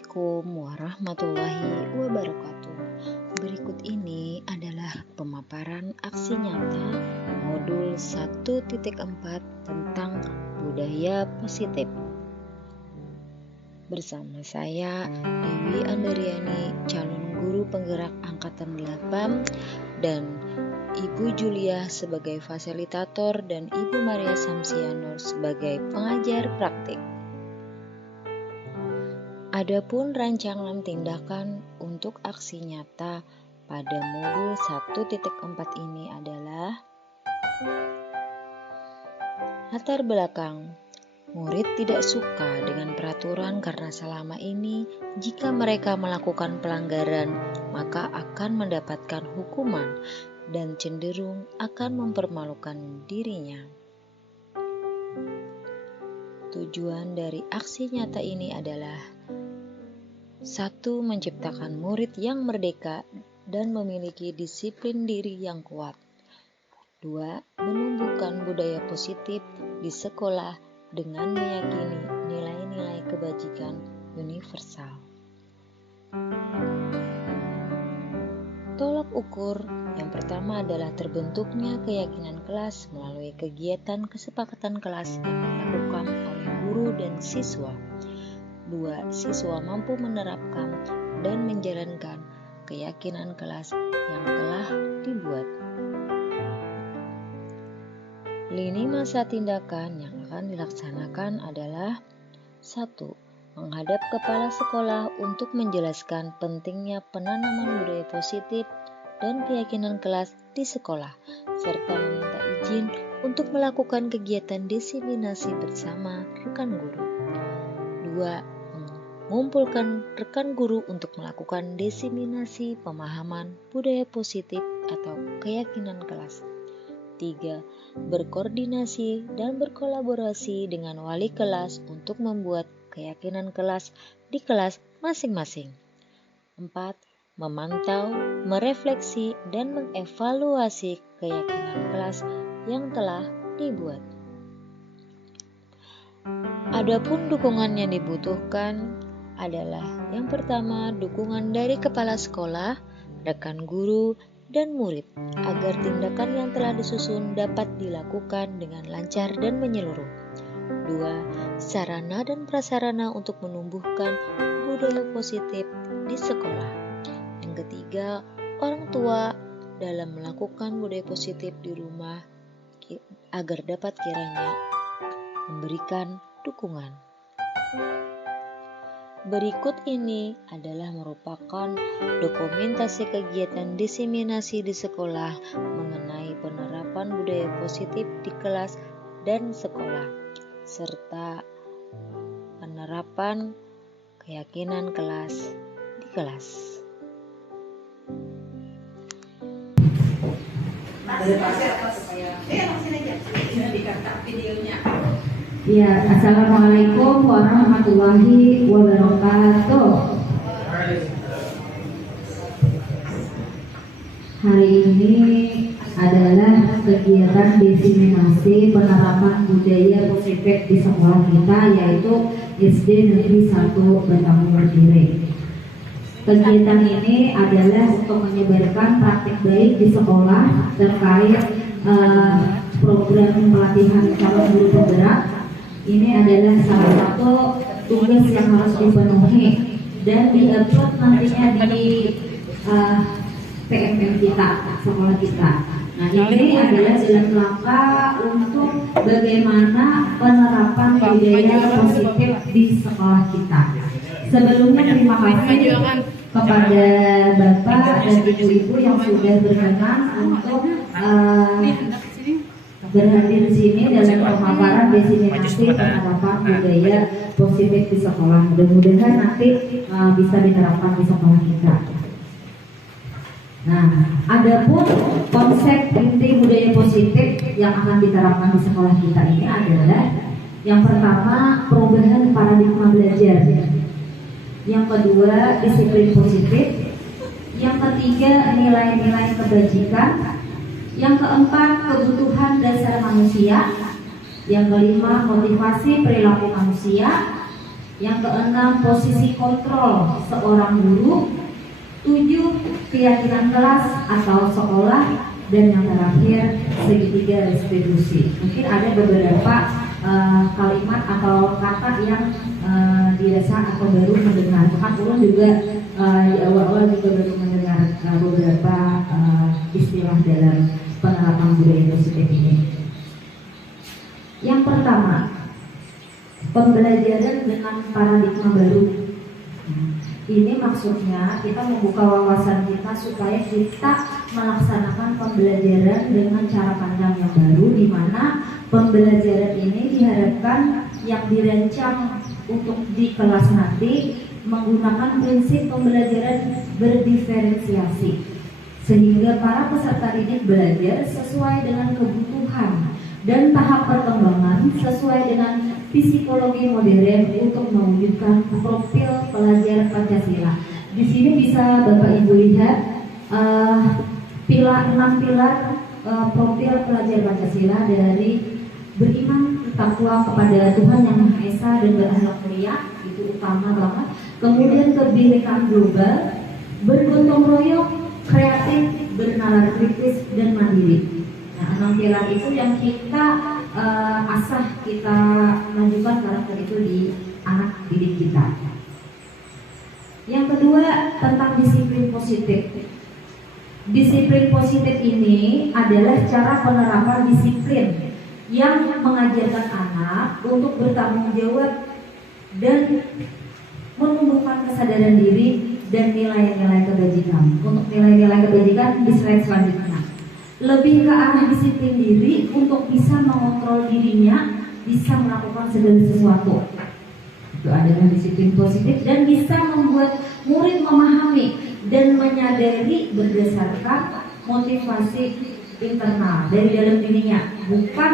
Assalamualaikum warahmatullahi wabarakatuh. Berikut ini adalah pemaparan aksi nyata modul 1.4 tentang budaya positif. Bersama saya Dewi Andariani, calon guru penggerak angkatan 8, dan Ibu Julia sebagai fasilitator dan Ibu Maria Samsianur sebagai pengajar praktik. Adapun rancangan tindakan untuk aksi nyata pada modul 1.4 ini adalah latar belakang. Murid tidak suka dengan peraturan karena selama ini jika mereka melakukan pelanggaran maka akan mendapatkan hukuman dan cenderung akan mempermalukan dirinya. Tujuan dari aksi nyata ini adalah 1. Menciptakan murid yang merdeka dan memiliki disiplin diri yang kuat. 2. Menumbuhkan budaya positif di sekolah dengan meyakini nilai-nilai kebajikan universal. Tolak ukur yang pertama adalah terbentuknya keyakinan kelas melalui kegiatan kesepakatan kelas yang dilakukan oleh guru dan siswa. 2. Siswa mampu menerapkan dan menjalankan keyakinan kelas yang telah dibuat. Lini masa tindakan yang akan dilaksanakan adalah 1. Menghadap kepala sekolah untuk menjelaskan pentingnya penanaman budaya positif dan keyakinan kelas di sekolah, serta meminta izin untuk melakukan kegiatan diseminasi bersama rekan guru. 2. Mengumpulkan rekan guru untuk melakukan diseminasi pemahaman budaya positif atau keyakinan kelas. 3. Berkoordinasi dan berkolaborasi dengan wali kelas untuk membuat keyakinan kelas di kelas masing-masing. 4. Memantau, merefleksi, dan mengevaluasi keyakinan kelas yang telah dibuat. Adapun dukungan yang dibutuhkan adalah yang pertama, dukungan dari kepala sekolah, rekan guru, dan murid agar tindakan yang telah disusun dapat dilakukan dengan lancar dan menyeluruh. 2. Sarana dan prasarana untuk menumbuhkan budaya positif di sekolah. Yang ketiga, orang tua dalam melakukan budaya positif di rumah agar dapat kiranya memberikan dukungan. Berikut ini adalah merupakan dokumentasi kegiatan diseminasi di sekolah mengenai penerapan budaya positif di kelas dan sekolah, serta penerapan keyakinan kelas di kelas. Ya, Assalamualaikum warahmatullahi wabarakatuh. Hari ini adalah kegiatan diseminasi penerapan budaya positif di sekolah kita, yaitu SD Negeri 1 Batang Berdiri. Kegiatan ini adalah untuk menyebarkan praktik baik di sekolah terkait program pelatihan calon guru penggerak. Ini adalah salah satu tugas yang harus dipenuhi dan di-upload nantinya di PMM kita, sekolah kita. Nah, ini adalah dalam rangka untuk bagaimana penerapan budaya positif di sekolah kita. Sebelumnya terima kasih kepada Bapak dan Ibu-ibu yang sudah berkenan untuk berhadir di sini dalam pemaparan diseminasi penerapan budaya positif di sekolah. Mudah-mudahan nanti bisa diterapkan di sekolah kita. Nah, adapun konsep inti budaya positif yang akan diterapkan di sekolah kita ini adalah yang pertama, perubahan paradigma belajar. Yang kedua, disiplin positif. Yang ketiga, nilai-nilai kebajikan. Yang keempat, kebutuhan dasar manusia. Yang kelima, motivasi perilaku manusia. Yang keenam, posisi kontrol seorang guru. 7, keyakinan kelas atau sekolah. Dan yang terakhir, segitiga restitusi. Mungkin ada beberapa kalimat atau kata yang dirasa atau baru mendengar. Bahkan ulun juga di awal-awal juga baru mendengar beberapa istilah dalam penerapan budaya positif ini. Yang pertama, pembelajaran dengan paradigma baru. Ini maksudnya kita membuka wawasan kita supaya kita melaksanakan pembelajaran dengan cara pandang yang baru, di mana pembelajaran ini diharapkan yang dirancang untuk di kelas nanti menggunakan prinsip pembelajaran berdiferensiasi, sehingga para peserta didik belajar sesuai dengan kebutuhan dan tahap perkembangan sesuai dengan psikologi modern untuk mewujudkan profil pelajar Pancasila. Di sini bisa Bapak Ibu lihat 6 pilar profil pelajar Pancasila, dari beriman takwa kepada Tuhan Yang Maha Esa dan berakhlak mulia, itu utama banget. Kemudian kebinekaan global, bergotong royong, kreatif, bernalar kritis dan mandiri. Nah, 6 pilar itu yang kita asah, kita lanjutkan karakter itu di anak didik kita. Yang kedua, tentang disiplin positif. Disiplin positif ini adalah cara penerapan disiplin yang mengajarkan anak untuk bertanggung jawab dan menumbuhkan kesadaran diri dan nilai-nilai kebajikan. Untuk nilai-nilai kebajikan di slide selanjutnya. Lebih ke arah disiplin diri untuk bisa mengontrol dirinya, bisa melakukan segala sesuatu. Itu adalah disiplin positif, dan bisa membuat murid memahami dan menyadari berdasarkan motivasi internal dari dalam dirinya, bukan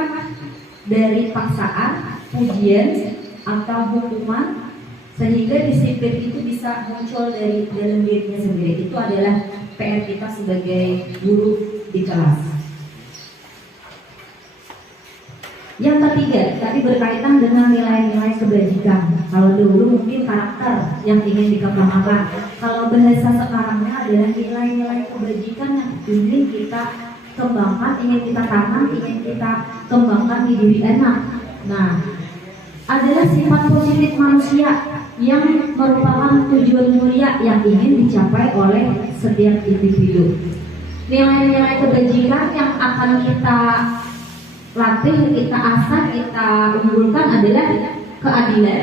dari paksaan, pujian, atau hukuman, sehingga disiplin itu bisa muncul dari dalam dirinya sendiri. Itu adalah PR kita sebagai guru di kelas. Yang ketiga, tadi berkaitan dengan nilai-nilai kebajikan. Kalau dulu mungkin karakter yang ingin dikembangkan. Kalau bahasa sekarangnya adalah nilai-nilai kebajikan yang ingin kita kembangkan, ingin kita tanam, ingin kita kembangkan di diri anak. Nah, adalah sifat positif manusia yang merupakan tujuan mulia yang ingin dicapai oleh setiap individu. Nilai-nilai kebajikan yang akan kita latih, kita asah, kita unggulkan adalah keadilan,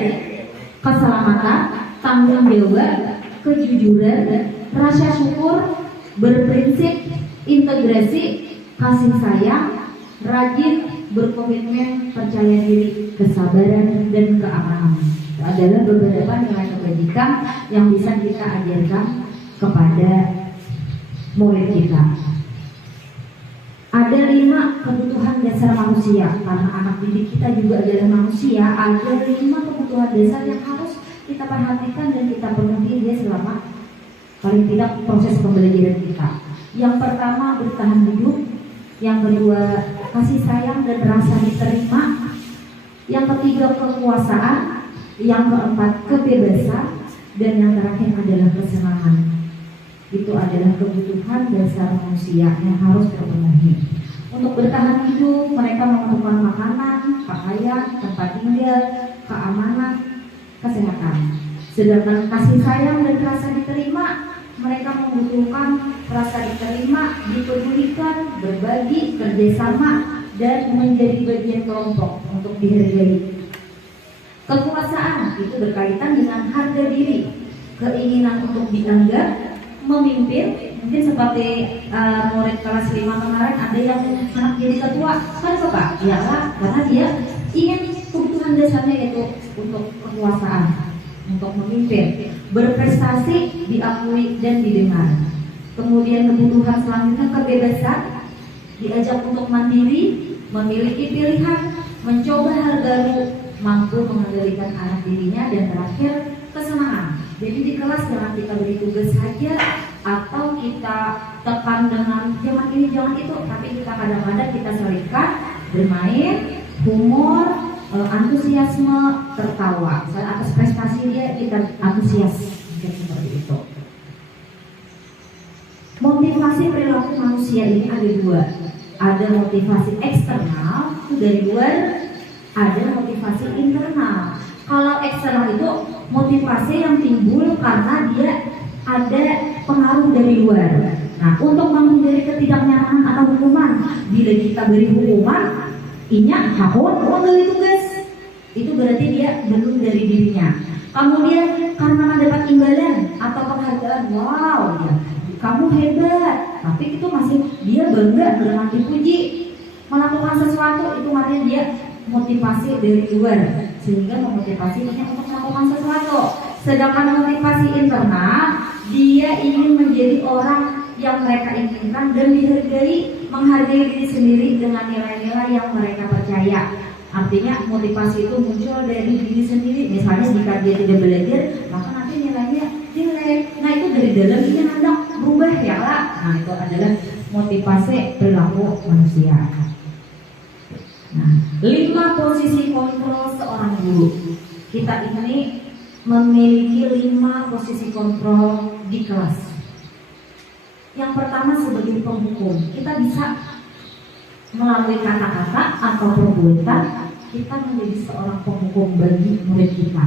keselamatan, tanggung jawab, kejujuran, rasa syukur, berprinsip, integrasi, kasih sayang, rajin, berkomitmen, percaya diri, kesabaran, dan keamanan. Itu adalah beberapa nilai kebajikan yang bisa kita ajarkan kepada murid kita. Ada 5 kebutuhan dasar manusia, karena anak didik kita juga adalah manusia. Ada 5 kebutuhan dasar yang harus kita perhatikan dan kita penuhi dia selama paling tidak proses pembelajaran kita. Yang pertama, bertahan hidup. Yang kedua, kasih sayang dan rasa diterima. Yang ketiga, kekuasaan. Yang keempat, kebebasan. Dan yang terakhir adalah kesenangan. Itu adalah kebutuhan dasar manusia yang harus terpenuhi. Untuk bertahan hidup, mereka membutuhkan makanan, pakaian, tempat tinggal, keamanan, kesehatan. Sedangkan kasih sayang dan rasa diterima, mereka membutuhkan rasa diterima, dipedulikan, berbagi, kerjasama, dan menjadi bagian kelompok untuk dihargai. Kekuasaan itu berkaitan dengan harga diri, keinginan untuk dianggap, memimpin. Mungkin seperti murid kelas 5 kemarin, ada yang anak jadi ketua, kenapa Pak? Iyalah, karena dia ingin kebutuhan dasarnya yaitu untuk kekuasaan, untuk memimpin, berprestasi, diakui dan didengar. Kemudian kebutuhan selanjutnya kebebasan, diajak untuk mandiri, memiliki pilihan, mencoba hal baru, mampu mengendalikan arah dirinya, dan terakhir kesenangan. Jadi di kelas jangan kita beri tugas saja atau kita tekan dengan jangan ini jangan itu, tapi kita kadang-kadang kita selipkan bermain, humor, antusiasme, tertawa. Misalnya atas prestasi dia kita antusias, seperti itu. Motivasi perilaku manusia ini ada dua. Ada motivasi eksternal, itu dari luar. Ada motivasi internal. Kalau eksternal itu motivasi yang timbul karena dia ada pengaruh dari luar. Nah, untuk menghindari ketidaknyamanan atau hukuman, bila kita beri hukuman, inya hakun, dari tugas, itu berarti dia belum dari dirinya. Kemudian karena mendapat imbalan atau penghargaan, wow, ya, kamu hebat, tapi itu masih dia bangga dengan dipuji, melakukan sesuatu, itu artinya dia motivasi dari luar, sehingga memotivasi dia untuk melakukan sesuatu. Sedangkan motivasi internal, dia ingin menjadi orang yang mereka inginkan dan dihargai, menghargai diri sendiri dengan nilai-nilai yang mereka percaya. Artinya motivasi itu muncul dari diri sendiri. Misalnya jika dia tidak belajar, maka nanti nilainya jelek. Nah, itu dari dalam dia hendak berubah ya lah. Nah, itu adalah motivasi perilaku manusia. Nah, 5 posisi kontrol seorang guru. Kita ini memiliki 5 posisi kontrol di kelas. Yang pertama sebagai penghukum, kita bisa melalui kata-kata atau perbuatan kita menjadi seorang penghukum bagi murid kita.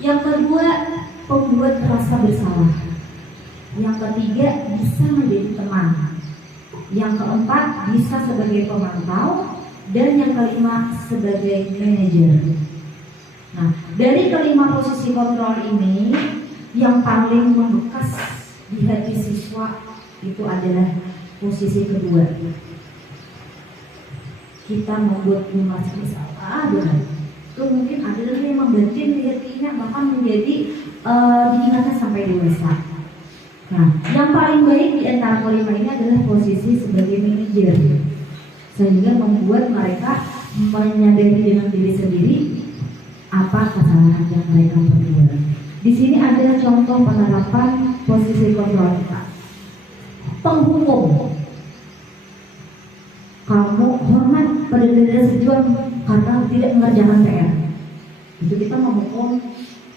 Yang kedua, pembuat rasa bersalah. Yang ketiga, bisa menjadi teman. Yang keempat, bisa sebagai pemantau. Dan yang kelima, sebagai manajer. Nah, dari kelima posisi kontrol ini, yang paling membekas di hati siswa itu adalah posisi kedua. Kita membuat merasa bersalah, itu mungkin adalah yang membanting di hatinya, bahkan menjadi diingatkan sampai dewasa. Nah, yang paling baik di antara kelima ini adalah posisi sebagai manajer, sehingga membuat mereka menyadari dengan diri sendiri apa kesalahan yang mereka perbuat. Di sini ada contoh penerapan posisi kontrol kita. Penghukum, kamu hormat pada diri sejauh karena tidak mengerjakan PR. Itu kita menghukum.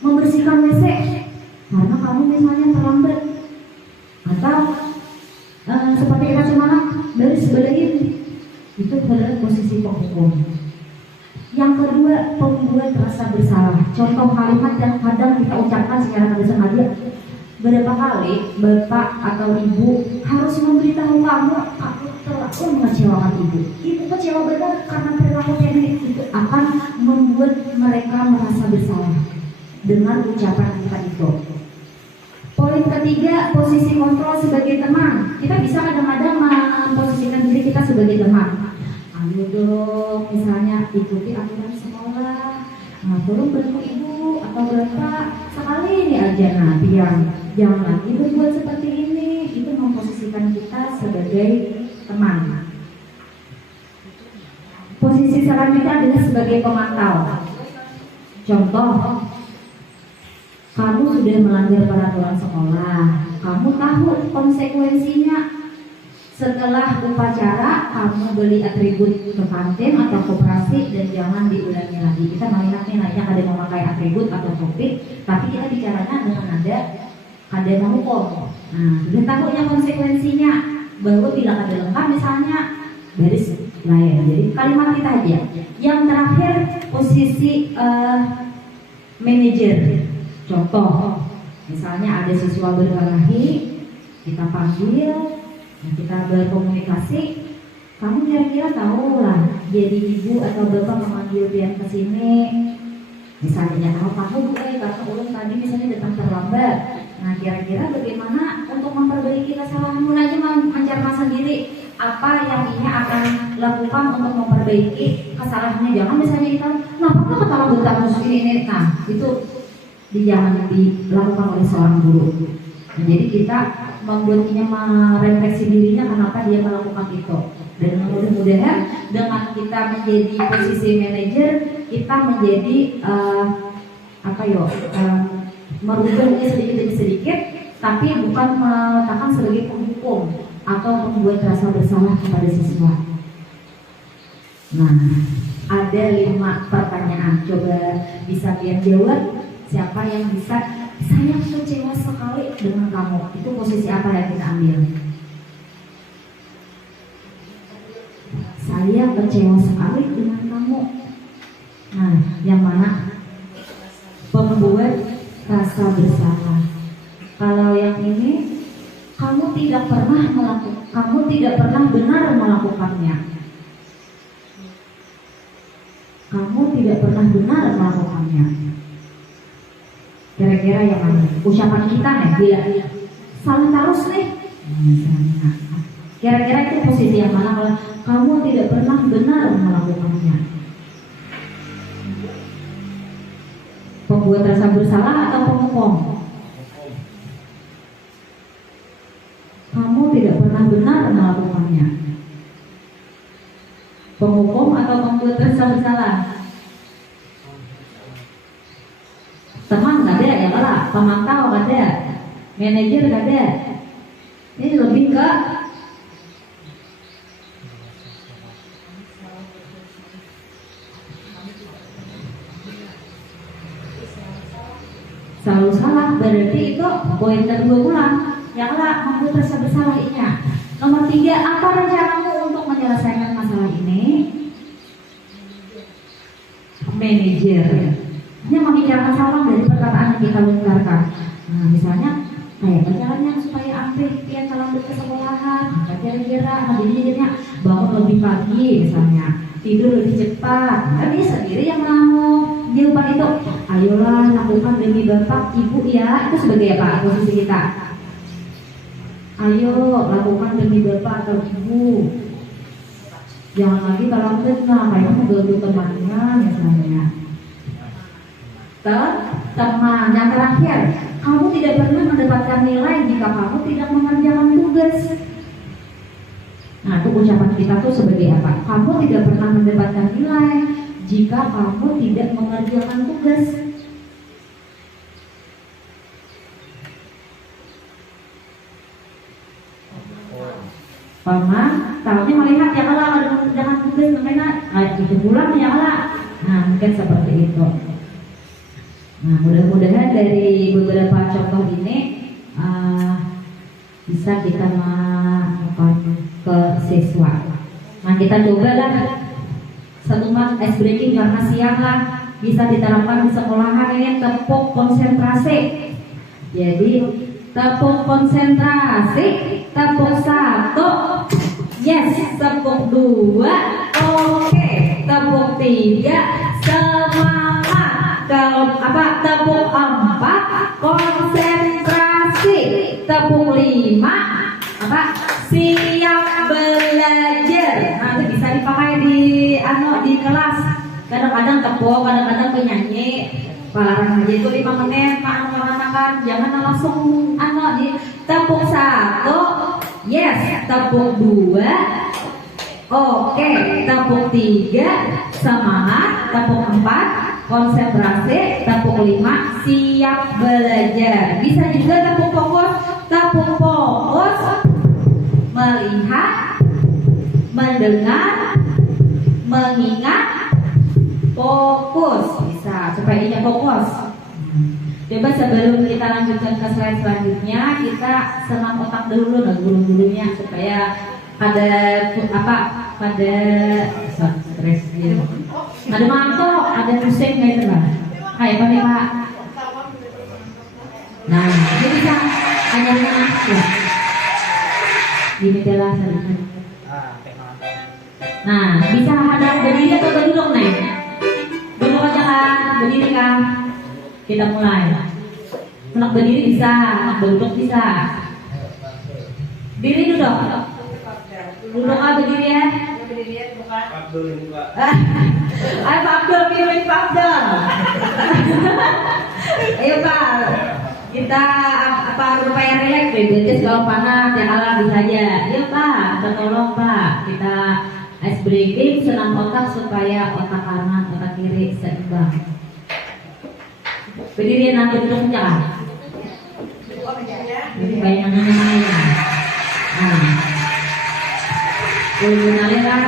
Membersihkan WC karena kamu misalnya terlambat, atau seperti kita semalam dari sebelah ini, itu adalah posisi penghukum. Yang kedua, pembuat rasa bersalah. Contoh kalimat yang kadang kita ucapkan secara tidak sengaja. Berapa kali bapak atau ibu harus memberitahu kamu, aku terlalu mengecewakan ibu. Ibu kecewa benar karena perilaku ini, itu akan membuat mereka merasa bersalah dengan ucapan kita itu. Poin ketiga, posisi kontrol sebagai teman. Kita bisa kadang-kadang memposisikan diri kita sebagai teman. Ayo dong, misalnya ikuti aturan sekolah, tolong bantu ibu atau bapak sekali ini aja, nah biar jangan lagi berbuat seperti ini. Itu memposisikan kita sebagai teman. Posisi selanjutnya adalah sebagai pemantau. Contoh, kamu sudah melanggar peraturan sekolah, kamu tahu konsekuensinya. Setelah upacara, kamu beli atribut ke kantin atau koperasi dan jangan diulangi lagi. Kita melihat nih, ada yang memakai atribut atau topi, tapi kita bicaranya dengan ada menghukum. Nah, sudah tahu yang konsekuensinya, bahwa bila ada lengkap misalnya baris layar. Jadi kalimat kita aja. Yang terakhir posisi manajer. Contoh, misalnya ada siswa berkelahi, kita panggil. Kita berkomunikasi, kamu kira-kira tahu lah, jadi ibu atau bapak memanggil dia ke sini, misalnya kamu karena ulun tadi misalnya datang terlambat. Nah, kira-kira bagaimana untuk memperbaiki kesalahanmu aja, mencerna sendiri apa yang ini akan lakukan untuk memperbaiki kesalahannya. Jangan misalnya kita, kenapa ketawa bertamu ini. Nah, itu jangan dilakukan oleh seorang guru. Nah, jadi kita membuatnya merefleksi dirinya kenapa dia melakukan itu. Dan mudah-mudahan dengan kita menjadi posisi manajer, kita menjadi merubahnya sedikit demi sedikit, tapi bukan meletakkan sebagai penghukum atau membuat rasa bersalah kepada siswa. Nah, Ada 5 pertanyaan. Coba bisa kalian jawab. Siapa yang bisa? Saya kecewa sekali dengan kamu. Itu posisi apa yang kita ambil? Saya kecewa sekali dengan kamu. Nah, yang mana? Pembuat rasa bersalah. Kalau yang ini, kamu tidak pernah benar melakukannya. Kamu tidak pernah benar melakukannya. Kira-kira yang mana? Ucapan kita nih, dia salah terus nih. Kira-kira itu posisi yang mana? Kalau kamu tidak pernah benar melakukannya. Pembuat rasa bersalah atau penghukum? Kamu tidak pernah benar melakukannya. Penghukum atau pembuat rasa bersalah? Teman gak ada ya lah, pemantau gak ada, manajer gak ada. Ini lebih ke selalu salah, berarti itu poin kedua ulang. Yang lah membuat rasa bersalahnya. Nomor 3, apa rencanamu untuk menyelesaikan masalah ini? Manajer hanya membicarakan salah dari perkataan yang kita lontarkan. Nah, misalnya kayak perjalanan supaya ambil dia kalau ke sekolahan, kira-kira jadinya bangun lebih pagi, misalnya tidur lebih cepat. Nah, dia sendiri yang mau jawaban itu. Ayolah lakukan demi bapak ibu ya. Itu sebagai apa posisi kita? Ayo lakukan demi bapak atau ibu. Jangan lagi kalau benar kayak kamu ganggu temannya misalnya. Teman yang terakhir, kamu tidak pernah mendapatkan nilai jika kamu tidak mengerjakan tugas. Nah, itu ucapan kita tuh sebagai apa? Kamu tidak pernah mendapatkan nilai jika kamu tidak mengerjakan tugas. Paman, tahunya melihat ya Allah ada mengerjakan tugas, makanya itu pulang ya Allah. Nah, mungkin seperti itu. Nah, mudah-mudahan dari beberapa contoh ini bisa kita ke siswa. Nah, kita cobalah 1 month ice breaking karena siang lah, bisa diterapkan di sekolahan ini. Tepuk konsentrasi. Jadi tepuk konsentrasi. Tepuk 1, yes. Tepuk 2, oke. Tepuk 3, semangat. Kalau apa? Tepuk 4, konsentrasi. Tepuk 5, apa? Siap belajar. Nanti bisa dipakai di kelas. Kadang-kadang tepuk, kadang-kadang penyanyi. Parang aja itu 5 menit, Pak mengatakan jangan langsung di tepuk 1, yes. Tepuk 2, oke. Tepuk 3, semangat. Tepuk 4, konsentrasi. Tepuk 5, siap belajar. Bisa juga tepuk fokus. Tepuk fokus, melihat, mendengar, mengingat, fokus. Bisa supaya dia fokus. Coba sebelum kita lanjutkan ke slide selanjutnya, kita senam otak dulu guru-gurunya supaya pada stres gitu. Ada mantok, ada pusing kayak gitu lah. Hai Pak. Nah, ini bisa ajarkan ya. Gini telah sering. Nah, bisa hadap berdiri atau berduduk nih? Duduk aja kan, berdiri kan. Kita mulai. Enak berdiri bisa, enak duduk bisa. Diri duduk. Duduk berdiri ya. Berdiri ya, bukan. Abdul ini Pak. Ayo Pak Abdul, pilih Pak Abdul. Ayo Pak. Kita supaya relax deh, belajar kalau panas ya Allah bisa aja. Ayo Pak, tolong Pak. Kita ice breaking, senam otak supaya otak kanan, otak kiri seimbang. Berdiri nanti duduk jangan. Jadi bayangannya namanya. Nah, boleh lah.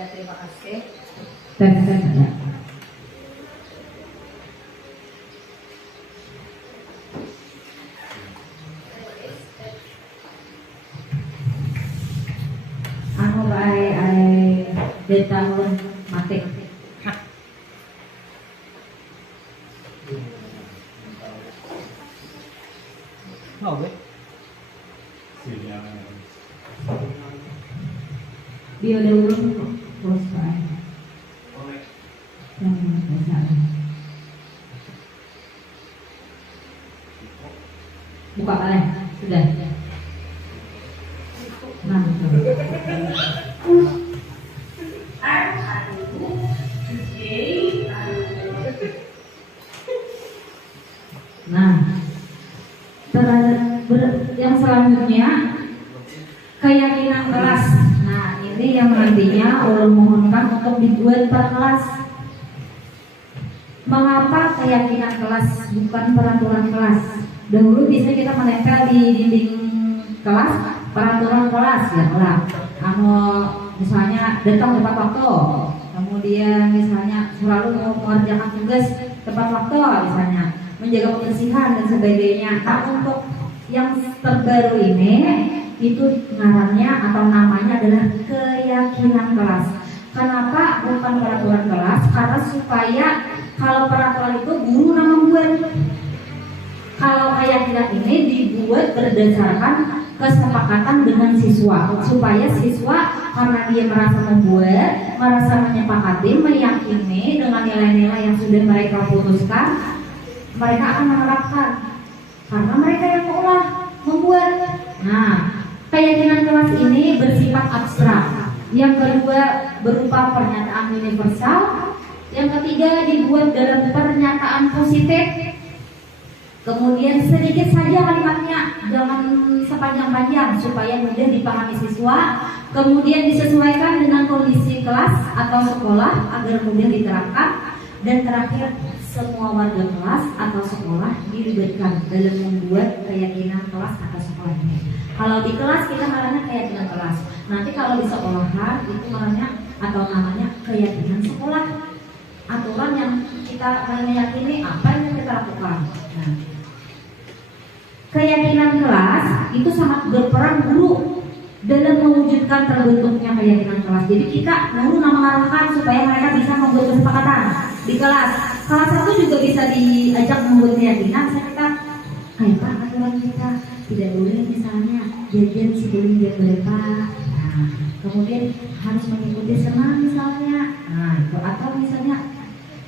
Ya, terima kasih. Dan dari tahun mati. Dia udah ulung terus Pak. Buka kalian sudah. Nah, yang selanjutnya keyakinan kelas. Nah, ini yang nantinya ulun mohonkan untuk dibuat per kelas. Mengapa keyakinan kelas bukan peraturan kelas? Dahulu bisa kita menempel di dinding kelas peraturan kelas ya lah. Misalnya datang tepat waktu, kemudian misalnya selalu mengerjakan tugas tepat waktu, misalnya menjaga kebersihan dan sebagainya. Nah, untuk yang terbaru ini itu ngarannya atau namanya adalah keyakinan kelas. Kenapa bukan peraturan kelas? Karena supaya kalau peraturan itu guru yang membuat. Kalau keyakinan ini dibuat berdasarkan kesepakatan dengan siswa, supaya siswa karena dia merasa membuat, merasa menyepakati, meyakini dengan nilai-nilai yang sudah mereka putuskan, mereka akan menerapkan karena mereka yang membuat. Nah, keyakinan kelas ini bersifat abstrak. Yang kedua berupa pernyataan universal. Yang ketiga dibuat dalam pernyataan positif. Kemudian sedikit saja kalimatnya, jangan sepanjang-panjang supaya mudah dipahami siswa. Kemudian disesuaikan dengan kondisi kelas atau sekolah agar mudah diterapkan. Dan terakhir, semua warga kelas atau sekolah dilibatkan dalam membuat keyakinan kelas atau sekolah ini. Kalau di kelas kita namanya keyakinan kelas. Nanti kalau di sekolahan itu namanya keyakinan sekolah. Aturan yang kita meyakini apa yang kita lakukan. Nah, keyakinan kelas itu sangat berperan guru dalam mewujudkan terbentuknya keyakinan kelas. Jadi kita guru mengarahkan supaya mereka bisa membuat kesepakatan di kelas. Salah satu juga bisa diajak membuat keyakinan. Kita kayak aturan kita tidak boleh misalnya jajan sebelum jam berapa. Nah, kemudian harus mengikuti senam misalnya. Nah, itu atau misalnya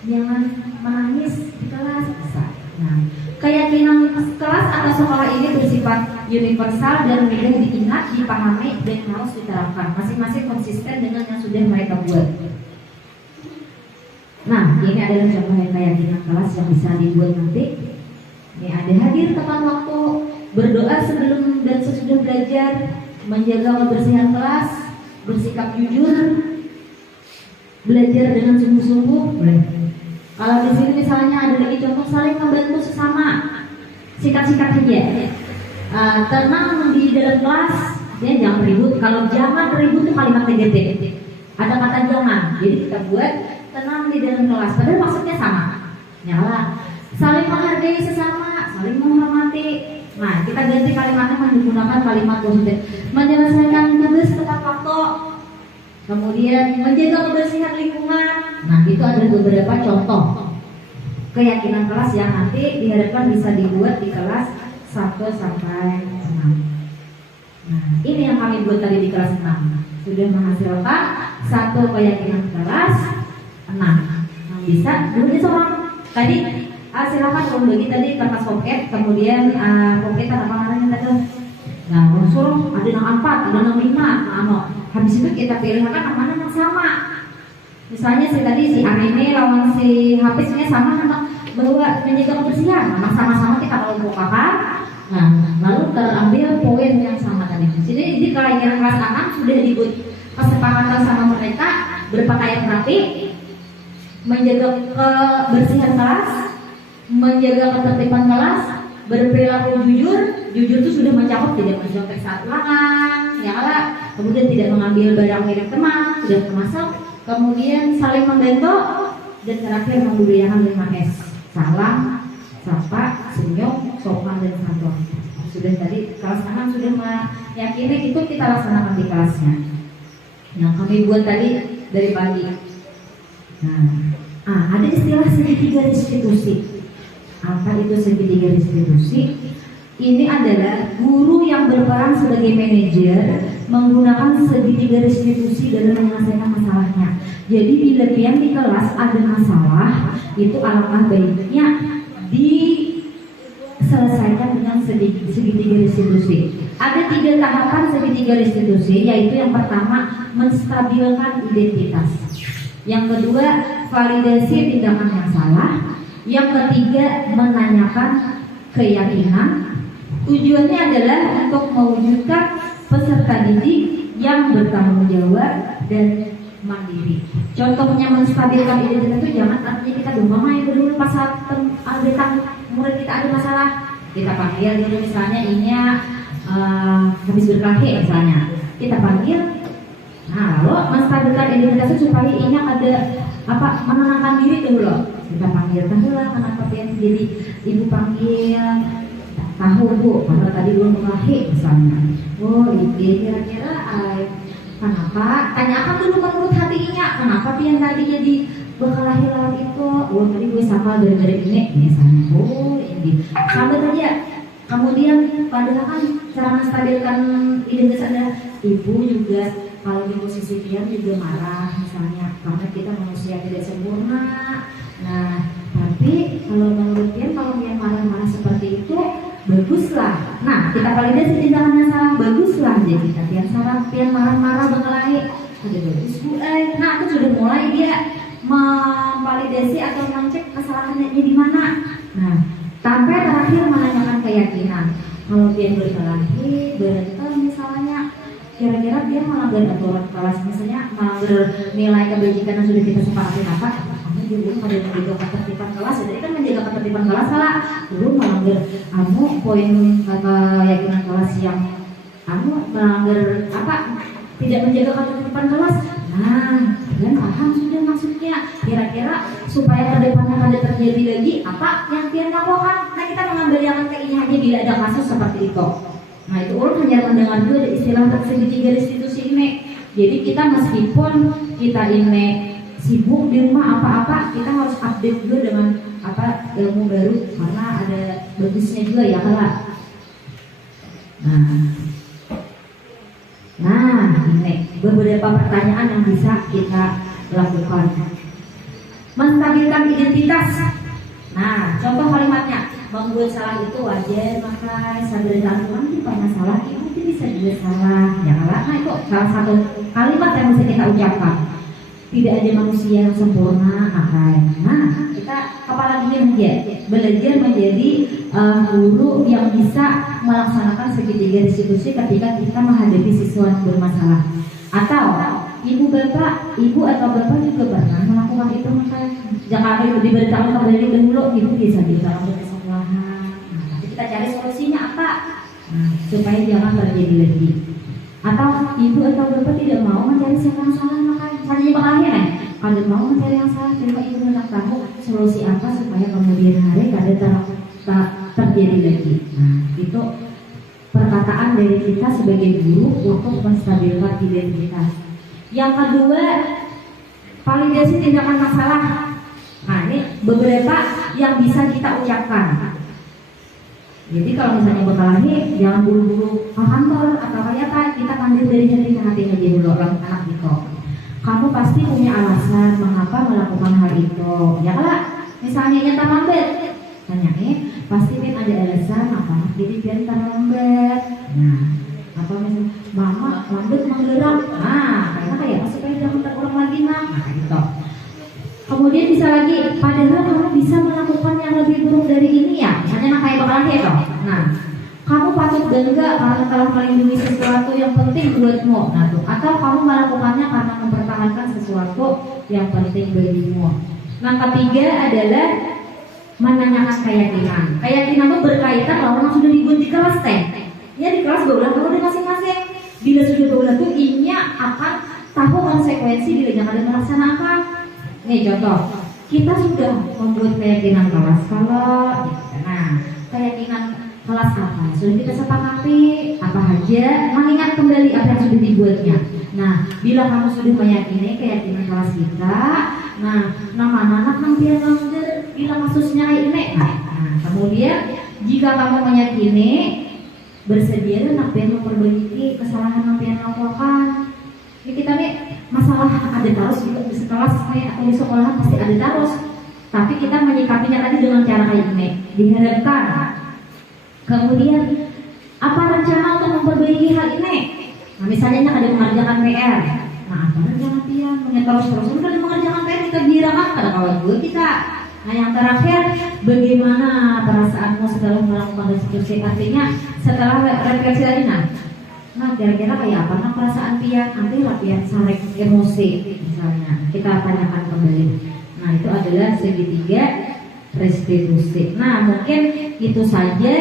jangan menangis di kelas bisa. Nah, keyakinan kelas atau sekolah ini bersifat universal dan mudah diingat, dipahami dan harus diterapkan. Masing-masing konsisten dengan yang sudah mereka buat. Nah, ini adalah contoh keyakinan kelas yang bisa dibuat nanti. Ini ada hadir tepat waktu, berdoa sebelum dan sesudah belajar, menjaga kebersihan kelas, bersikap jujur, belajar dengan sungguh-sungguh. Kalau di sini misalnya ada lagi contoh saling membantu sesama, sikat-sikat saja. Tenang di dalam kelas, ya jangan ribut. Kalau jangan ribut itu kalimat negatif. Ada kata jangan, jadi kita buat tenang di dalam kelas. Padahal maksudnya sama. Nyala. Saling menghargai sesama, saling menghormati. Nah, kita ganti kalimatnya menggunakan kalimat positif. Menyelesaikan tugas tepat waktu. Kemudian menjaga kebersihan lingkungan. Nah, itu ada beberapa contoh keyakinan kelas yang nanti diharapkan bisa dibuat di kelas 1 sampai 6. Nah, ini yang kami buat tadi di kelas 6. Sudah menghasilkan satu keyakinan kelas 6. Yang bisa dulu seorang tadi silakan kalau bagi tadi kertas pocket, kemudian pocket apa namanya tadi. Nah, suruh ada yang 4, ada yang 5. Nah, habis itu kita pilih mana yang sama. Misalnya si Arene lawan si Hafiz sama bahwa menjaga kebersihan. Nah, sama-sama kita kelompokkan. Nah, lalu terambil poin yang sama tadi. Jadi di keyakinan kelas 6 sudah dibuat kesepakatan sama mereka berpakaian rapi, menjaga kebersihan kelas, menjaga ketertiban kelas, berperilaku jujur. Jujur itu sudah mencakup tidak mencontek saat ulangan, ya lah. Kemudian tidak mengambil barang milik teman, sudah termasuk. Kemudian saling membantu dan terakhir membudayakan 5S. Salam, sapa, senyum, sopan dan santun. Sudah tadi kelas 6 sudah meyakini itu kita laksanakan di kelasnya. Yang kami buat tadi dari pagi. Ada istilah segitiga restitusi. Apa itu segitiga restitusi? Ini adalah guru yang berperan sebagai manajer menggunakan segitiga restitusi dalam menyelesaikan masalahnya. Jadi bila yang di kelas ada masalah, itu alangkah baiknya diselesaikan dengan segitiga restitusi. Ada 3 tahapan segitiga restitusi, yaitu yang pertama menstabilkan identitas, yang kedua validasi tindakan yang salah, yang ketiga menanyakan keyakinan. Tujuannya adalah untuk mewujudkan peserta didik yang bertanggung jawab dan mandiri. Contohnya menstabilkan identitas itu jangan artinya kita yang dulu pas saat murid kita ada masalah, kita panggil dulu misalnya ini habis berkelahi misalnya, kita panggil. Nah, lalu menstabilkan identitas itu supaya ini ada menenangkan diri dulu loh. Kita panggil dulu kenapa yang jadi ibu panggil tahu bu, karena tadi belum berkelahi misalnya. Oh ini kira-kira kenapa? Tanyakan dulu menurut hatinya, kenapa pian tadi jadi berkelahi lewat itu? Oh tadi gue sama gara-gara ini misalnya. Oh ini sampai saja. Kemudian padahal kan cara menstabilkan identitas ada ibu juga kalau di posisi pian juga marah misalnya, karena kita manusia tidak sempurna. Nah tapi kalau menurut pian kalau pian marah-marah seperti itu baguslah. Nah kita validasi tindakan yang salah, baguslah. Jadi pian salah, pian marah-marah berkelahi, ada bagus bu. Nah itu sudah mulai dia memvalidasi atau mengecek kesalahannya di mana. Nah sampai terakhir menanyakan keyakinan. Kalau dia berkelahi, berantem misalnya, kira-kira dia melanggar aturan kelas, misalnya melanggar nilai kebajikan yang sudah kita sepakati apa? Kamu dulu pada menjaga ketertiban kelas, jadi kan menjaga ketertiban kelas salah. Dulu melanggar kamu poin keyakinan kelas yang kamu melanggar tidak menjaga ketertiban kelas. Nah, kalian paham sudah maksudnya. Kira-kira supaya kedepannya kada terjadi lagi apa yang kalian lakukan? Nah kita mengambil yang ke ini aja bila ada kasus seperti itu. Nah itu ulun hanya mendengar juga istilah segitiga restitusi ini. Jadi kita meskipun kita ini sibuk di rumah apa-apa, kita harus update juga dengan ilmu baru, karena ada bagusnya juga ya Kak. Nah ini beberapa pertanyaan yang bisa kita lakukan. Menstabilkan identitas. Nah, contoh kalimatnya, membuat salah itu wajar, maka sadar lakukan itu pernah salah, itu mungkin bisa juga salah. Janganlah, nah itu salah satu kalimat yang bisa kita ucapkan. Tidak ada manusia yang sempurna, Nah, kita kepala diam aja, belajar menjadi guru yang bisa melaksanakan segitiga restitusi ketika kita menghadapi siswa yang bermasalah. Atau ibu atau bapak juga pernah melakukan itu, maka jangan diberitahu kembali dahulu, ibu bisa diberitahu kesalahan. Nanti kita cari solusinya apa, supaya jangan terjadi lagi. Atau ibu atau bapak tidak mau mencari siapa yang salah, maka misalnya berkelahi kalau mau mencari yang salah, coba ibu hendak tahu solusi apa supaya kemudian hari kada terjadi lagi. Nah itu perkataan dari kita sebagai guru untuk menstabilkan identitas. Yang kedua, validasi tindakan masalah. Nah ini beberapa yang bisa kita ucapkan. Jadi kalau misalnya berkelahi, jangan buru-buru ke kantor atau kayak kita panggil dari hati ke hati aja dulu anak itu. Kamu pasti punya alasan mengapa melakukan hal itu. Ya kalau misalnya nyata lambat, tanya pasti kan ada alasan apa. Jadi biar terlambat. Nah, atau misalnya mama lambat menggerak. Nah, kayak supaya jangan terulang lagi nah gitu. Kemudian bisa lagi, padahal kamu bisa melakukan yang lebih buruk dari ini ya. Misalnya kayak berkelahi toh. Nah, kamu patut bangga karena telah melindungi sesuatu yang penting buatmu. Nah, tuh. Atau kamu melakukannya karena mempertahankan sesuatu yang penting bagimu. Nah, ketiga adalah menanyakan keyakinan. Keyakinan itu berkaitan kalau sudah dibuat di kelas teh. Ya di kelas berulang tahun masing-masing. Bila sudah berulang tuh inya akan tahu konsekuensi bila jangan ada melaksanakan. Nih contoh, kita sudah membuat keyakinan kelas kalau, nah keyakinan kelas apa sudah kita sepakati apa aja, mengingat kembali apa yang sudah dibuatnya. Nah, bila kamu sudah meyakini keyakinan kelas kita, nah nama anak nampian langgar bila kasusnya ini. Nah, kemudian jika kamu meyakini bersedia nampian memperbaiki kesalahan nampian lakukan. Ini kita nih masalah ada terus di sekelas atau di sekolah pasti ada terus. Tapi kita menyikapinya tadi dengan cara kayak ini, diharapkan. Kemudian apa rencana untuk memperbaiki hal ini? Nah, misalnya ada mengerjakan PR. Nah, apa rencana dia terus-terusan kan mengerjakan PR kita dirakan pada kawan gue kita. Nah, yang terakhir, bagaimana perasaanmu setelah melakukan restitusi? Artinya setelah refleksi tadi, nah kira-kira kayak apa nah perasaan Pia? Nanti latihan sarek emosi misalnya kita tanyakan kembali. Nah, itu adalah segitiga restitusi. Nah, mungkin itu saja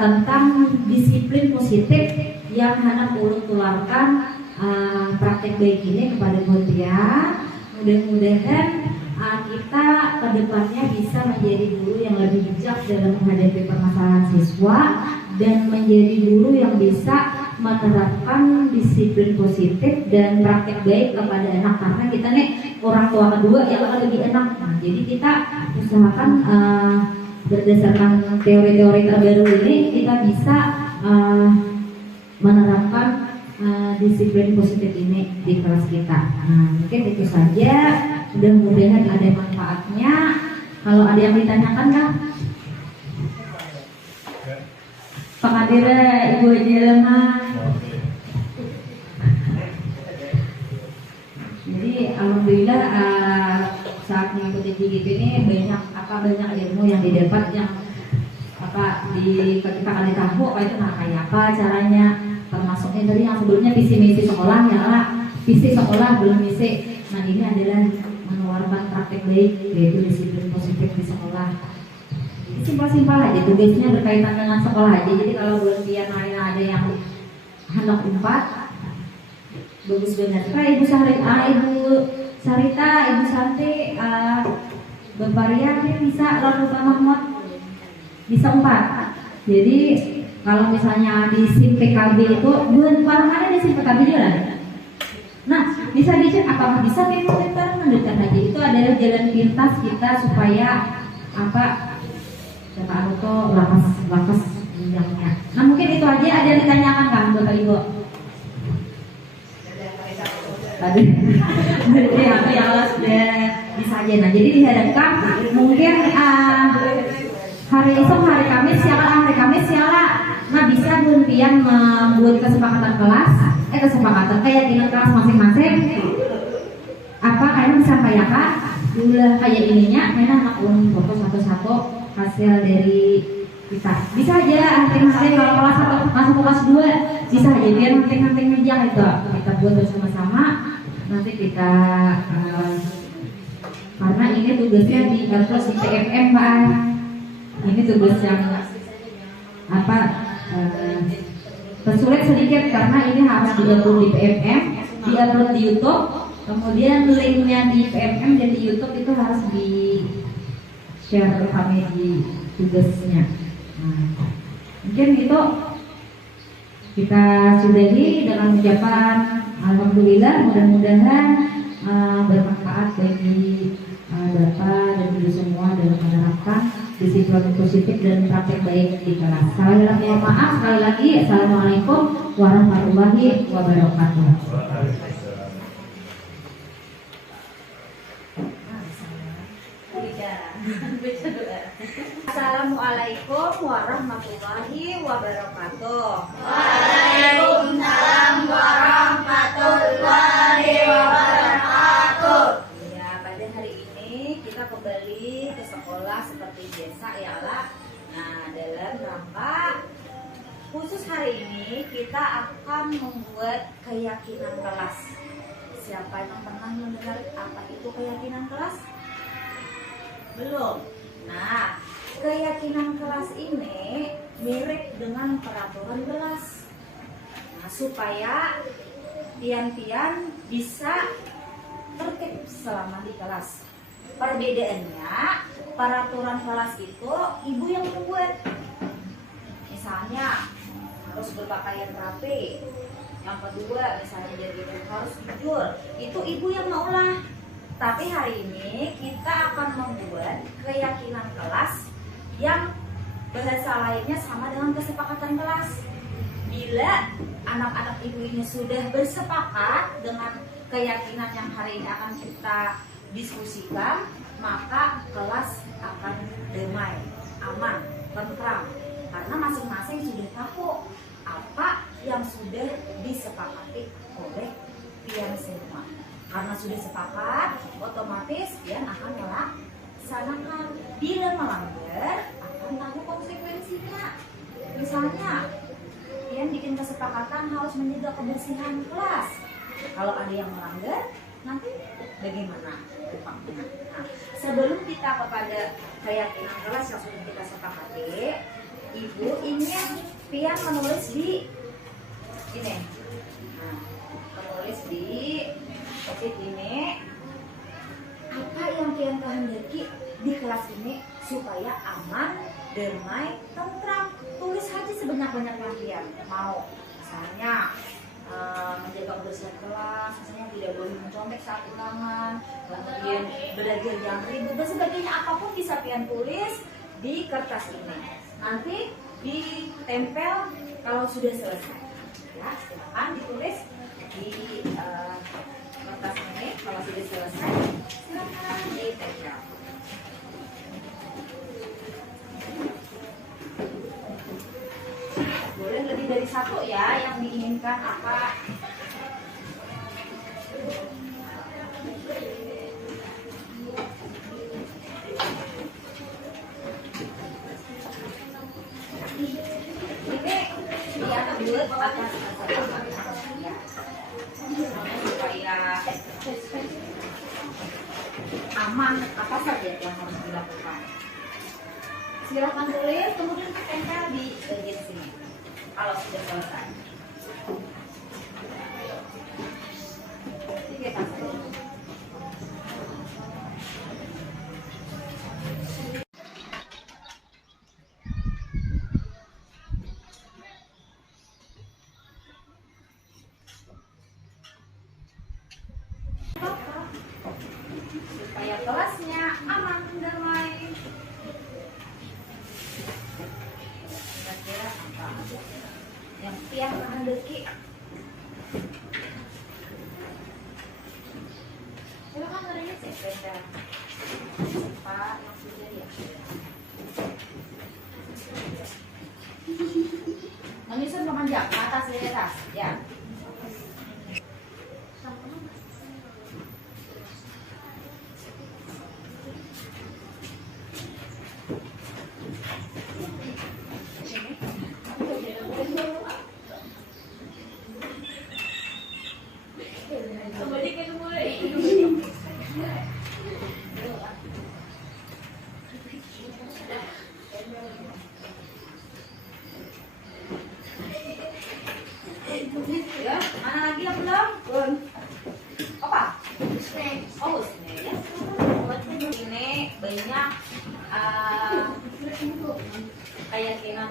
tentang disiplin positif yang hendak ulun tularkan praktek baik ini kepada Pia. Mudah-mudahan kita kedepannya bisa menjadi guru yang lebih bijak dalam menghadapi permasalahan siswa dan menjadi guru yang bisa menerapkan disiplin positif dan praktek baik kepada anak, karena kita nih orang tua kedua yang akan lebih enak. Nah, jadi kita usahakan berdasarkan teori-teori terbaru ini kita bisa menerapkan disiplin positif ini di kelas kita. Nah, mungkin itu saja. Mudah-mudahan ada manfaatnya. Kalau ada yang ditanyakan kan? Pak Adira, Ibu Jelma. Jadi alhamdulillah saat mengikuti GGP ini banyak ilmu yang didapat yang kita kali tahu itu kayak apa caranya, termasuknya tadi yang sebelumnya visi misi sekolah ya lah, visi sekolah belum misi. Nah, ini adalah mengeluarkan praktek baik yaitu disiplin positif di sekolah. Simpel-simpel aja, tugasnya berkaitan dengan sekolah aja. Jadi kalau bulan biar ada yang hendak umpat, bagus banget. Ibu Sarita, Ibu Santi, Bapak Rian bisa lalu Mahmud bisa umpat. Jadi kalau misalnya di SIM PKB itu bulan paling ada di SIM PKB dia lah. Nah, bisa dicek apakah bisa pintar mendekat aja. Itu adalah jalan pintas kita supaya Bapak Auto lakas jenjangnya. Nah, mungkin itu aja. Ada yang ditanyakan kan Bapak Ibu? Tadi ya sudah bisa aja. Nah, jadi dihadapkan mungkin hari esok hari Kamis siala. Nah, bisa Bunpian membuat kesepakatan kelas, keyakinan kelas masing-masing. Kalian bisa kayak kayak ininya, kalian anak foto satu-satu hasil dari kita. Bisa aja anting-anting kalau kelas 1 masuk kelas 2 bisa aja biar anting-anting aja itu kita buat bersama-sama. Nanti kita karena ini tugasnya di terus di PMM Pak. Ini tugas yang tersulit sedikit karena ini harus diupload di PMM, diupload di YouTube, kemudian linknya di PMM dan di YouTube itu harus di share kami di tugasnya. Nah, mungkin itu kita sudahi dengan ucapan alhamdulillah. Mudah-mudahan bermanfaat bagi Bapak dan Ibu semua dalam menerapkan disiplin positif dan praktek baik di kelas. Sekali lagi mohon maaf, sekali lagi assalamualaikum warahmatullahi wabarakatuh. Assalamualaikum warahmatullahi wabarakatuh. Waalaikumsalam warahmatullahi wabarakatuh. Ya, pada hari ini kita kembali ke sekolah seperti biasa ya lah. Nah, dalam rangka khusus hari ini kita akan membuat keyakinan kelas. Siapa yang pernah mendengar apa itu keyakinan kelas? Belum. Nah, keyakinan kelas ini mirip dengan peraturan kelas. Nah, supaya pian-pian bisa tertib selama di kelas. Perbedaannya, peraturan kelas itu ibu yang membuat. Misalnya harus berpakaian rapi, Yang kedua, misalnya jadi ibu harus jujur. Itu ibu yang maulah. Tapi hari ini kita akan membuat keyakinan kelas yang bahasa lainnya sama dengan kesepakatan kelas. Bila anak-anak ibu ini sudah bersepakat dengan keyakinan yang hari ini akan kita diskusikan, maka kelas akan damai, aman, tentram. Karena masing-masing sudah tahu apa yang sudah disepakati oleh pian semua. Karena sudah sepakat, otomatis pian akan melaksanakan. Bila melanggar, akan tahu konsekuensinya. Misalnya, pian bikin kesepakatan harus menjaga kebersihan kelas. Kalau ada yang melanggar, nanti bagaimana? Nah, sebelum kita kepada keyakinan kelas yang sudah kita sepakati, ibu ingin pian menulis di ini. Nah, menulis di titik ini apa yang pian kehendaki di kelas ini supaya aman, damai, tentram. Tulis aja sebanyak-banyaknya pian mau. Misalnya menjaga kebersihan kelas, misalnya tidak boleh mencontek saat ulangan, kemudian belajar jangan ribut dan sebagainya. Apapun bisa pian tulis di kertas ini. Nanti ditempel kalau sudah selesai. Ya, silakan ditulis di kertas ini. Kalau sudah selesai, silakan ditempel. Boleh lebih dari satu ya yang diinginkan apa. Ini dia buat atas ya. Supaya aman apa saja yang harus dilakukan. Silakan tulis, kemudian tempel di bagian sini. Kalau sudah selesai. Supaya kelasnya aman, damai. Kira-kira apa yang tiap kehendaki? Silakan menulis ya, Pak maksudnya ya. Menyusun memanjang ke atas dari atas, ya. Ya, mana lagi yang belum? Apa? Oh, ya. Ini banyak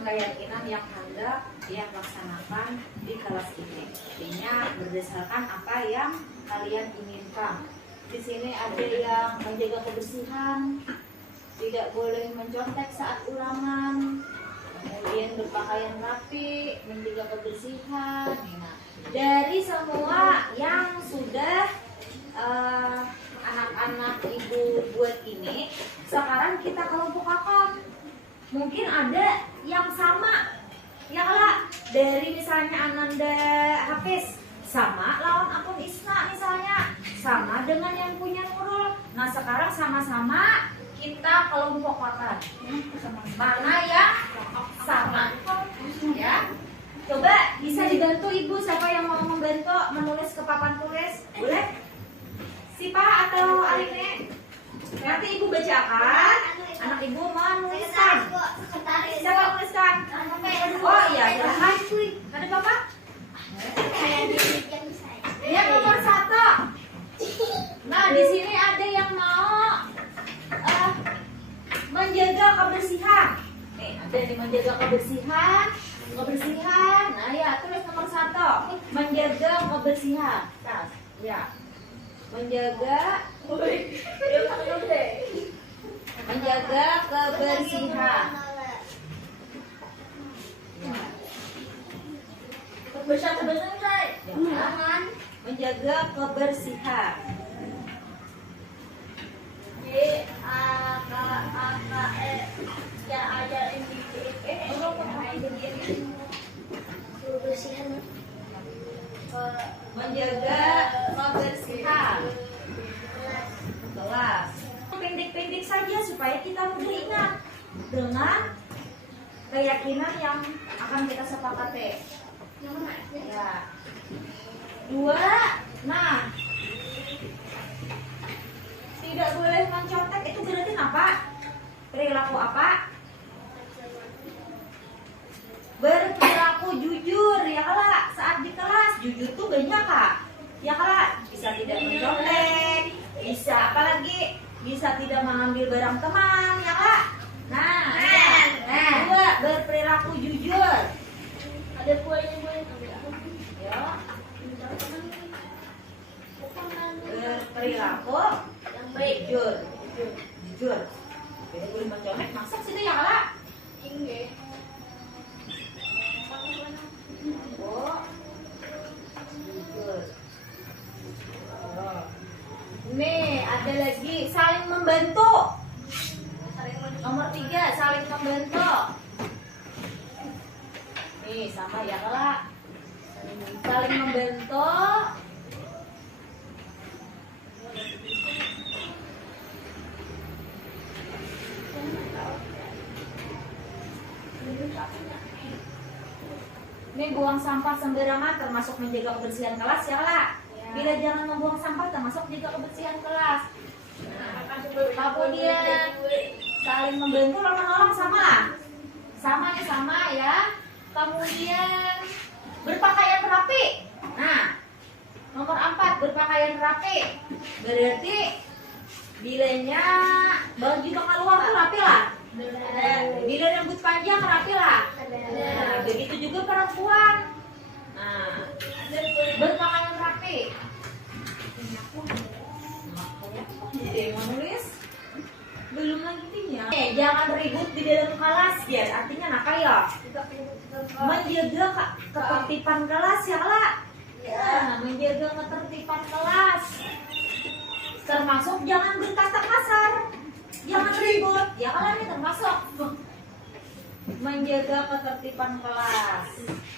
keyakinan yang hendak dia laksanakan di kelas ini. Artinya berdasarkan apa yang kalian inginkan. Di sini ada yang menjaga kebersihan, tidak boleh mencontek saat ulangan, kemudian berpakaian rapi, menjaga kebersihan. Nah, dari semua yang sudah anak-anak ibu buat ini, sekarang kita kelompokkan. Mungkin ada yang sama, ya lah. Dari misalnya Ananda Hafiz sama lawan akun Isna misalnya, sama dengan yang punya Nurul. Nah sekarang sama-sama kita kelompokkan. Mana yang sama? Ya. Coba bisa dibantu ibu, siapa yang mau membantu menulis ke papan tulis? Boleh? Sipa atau Aline? Nanti ibu bacakan, anak ibu menuliskan. Siapa menuliskan? Oh iya, silahkan. Ada bapak? Yang nomor 1. Nah di sini ada yang mau menjaga kebersihan. Nih ada yang menjaga kebersihan. Nah ya tulis nomor 1. Menjaga kebersihan. Ya. Menjaga kebersihan. Menjaga kebersihan. Menjaga kebersihan kelas. Pendek-pendek saja supaya kita mudah ingat dengan keyakinan yang akan kita sepakati. Ya. 2. Nah, tidak boleh mencontek itu berarti apa? Perilaku apa? Berperilaku jujur ya kak. Saat di kelas jujur tuh banyak kak. Ya kak, bisa tidak mencontek, bisa apalagi bisa tidak mengambil barang teman ya kak. Nah, 2 berperilaku jujur. Ada kuenya boleh Ya. Berperilaku yang baik. jujur. Jadi boleh mencontek masak sih ya kak. Ini Oh, jujur. Oh. Nih ada lagi saling membantu. Nomor 3 saling membantu. Nih sama ya kak. Saling membantu. Ini buang sampah sembarangan termasuk menjaga kebersihan kelas ya kak. Bila jangan membuang sampah termasuk menjaga kebersihan kelas. Kemudian saling membantu menolong sama nih sama ya. Kemudian berpakaian rapi. Nah, nomor 4 berpakaian rapi. Berarti bilanya baju lengan luar tuh rapi lah. Bila rambut panjang rapi lah. Nah, begitu juga perempuan. Nah, berpakaian rapi. Mau nulis? Belum lagi nya. Jangan ribut di dalam kelas ya. Artinya nakal ya. Menjaga ketertiban kelas ya kak. Ya, menjaga ketertiban kelas. Termasuk jangan berkata kasar. Jangan ribut. Ya kan ini termasuk menjaga ketertiban kelas.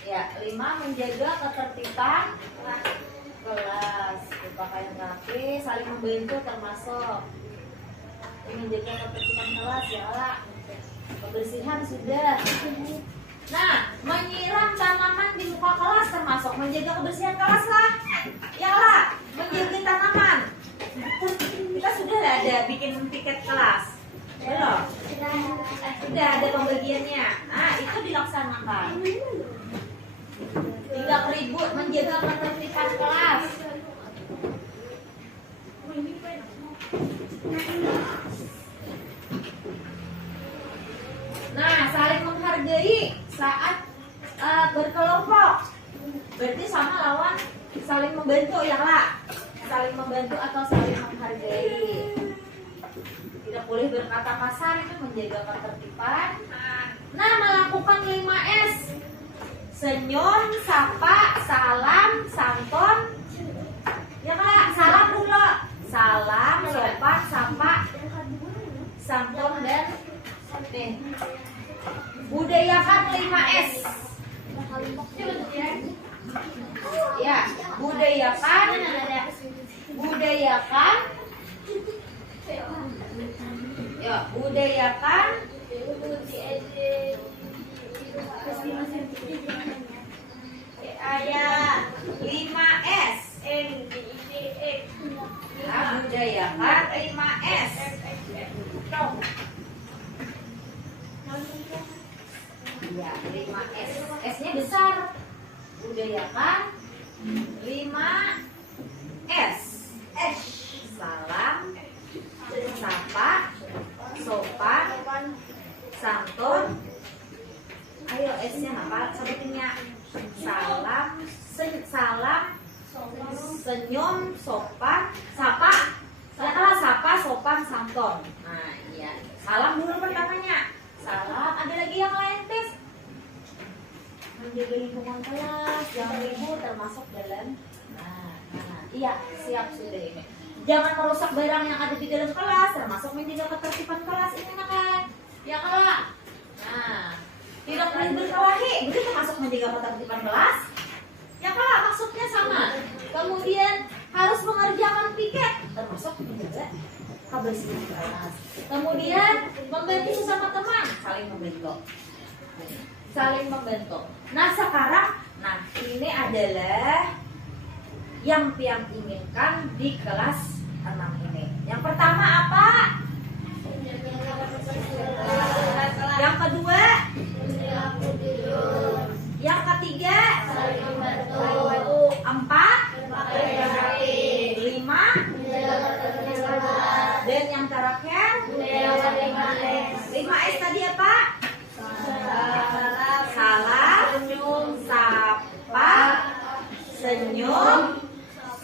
Ya, 5 menjaga ketertiban kelas. Berpakaian rapi, saling membantu termasuk menjaga ketertiban kelas ya kak. Kebersihan sudah. Nah, menyiram tanaman di muka kelas termasuk menjaga kebersihan kelas lah. Ya lah, menjaga tanaman. Kita sudah ada bikin tiket kelas. Belum? Sudah ada pembagiannya. Nah, itu dilaksanakan. Tidak ribut, menjaga ketertiban kelas. Nah, saling menghargai saat berkelompok. Berarti sama lawan saling membantu ya lah. Saling membantu atau saling menghargai. Tidak boleh berkata kasar, itu menjaga ketertiban. Nah, melakukan 5S. Senyum, sapa, salam, santun. Ya kak, salam dulu. Salam, sopan, sapa, santun dan nih. Budayakan 5S. Ya, budayakan. Ya, budayakan. Ayat 5S. Nah, budayakan 5S. Ya, 5S. S-nya besar. Budayakan 5S. Salam, sapa, sopan, santun. Ayo S-nya apa? Sebutinnya. Salam, senyum, sopan, sapa. Setelah sapa, sopan, santun. Nah, iya. Salam dulu pertamanya. Salam. Ada lagi yang lain, Tis? Menjaga lingkungan kelas, jangan ribut, termasuk dalam. Iya, siap sudah ini. Jangan merusak barang yang ada di dalam kelas, termasuk menjaga ketertiban kelas. Ini nak, ya Kak. Nah, tidak boleh berkelahi, itu termasuk menjaga ketertiban kelas. Ya Kak, maksudnya sama. Kemudian harus mengerjakan piket, termasuk menjaga kebersihan kelas. Kemudian membantu sesama teman, saling membantu. Saling membantu. Nah sekarang, ini adalah yang Pian inginkan di kelas 6 ini. Yang pertama apa? Yang kedua? Yang ketiga? 4? 5? Dan yang terakhir? 5S tadi apa? Salam, sapa, senyum,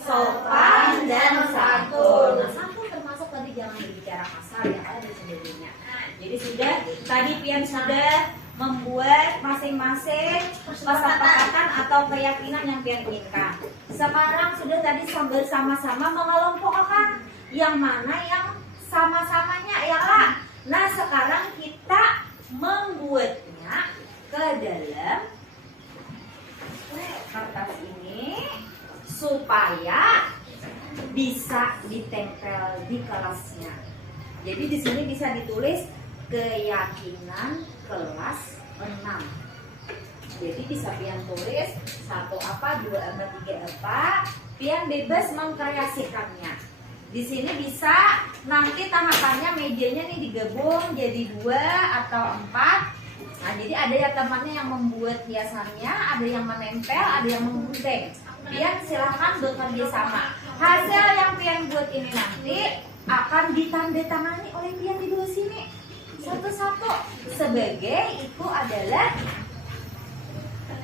sopan, dan santun. Nah, santun termasuk tadi jangan berbicara kasar ya, ada sebagainya. Jadi sudah tadi Pian sudah membuat masing-masing kesepakatan atau keyakinan yang Pian inginkan. Sekarang sudah tadi bersama-sama mengelompokkan yang mana yang sama-samanya ya lah. Nah sekarang kita membuatnya ke dalam kertas ini supaya bisa ditempel di kelasnya. Jadi di sini bisa ditulis keyakinan kelas 6. Jadi bisa Pian tulis 1 apa, 2 apa, 3 apa. Pian bebas mengkreasikannya. Di sini bisa nanti tahapannya mejanya nih digabung jadi 2 atau 4. Nah, jadi ada ya temannya yang membuat hiasannya, ada yang menempel, ada yang menggunting. Pian silahkan bekerja sama. Hasil yang Pian buat ini nanti akan ditandatangani oleh Pian di bawah sini satu-satu sebagai itu adalah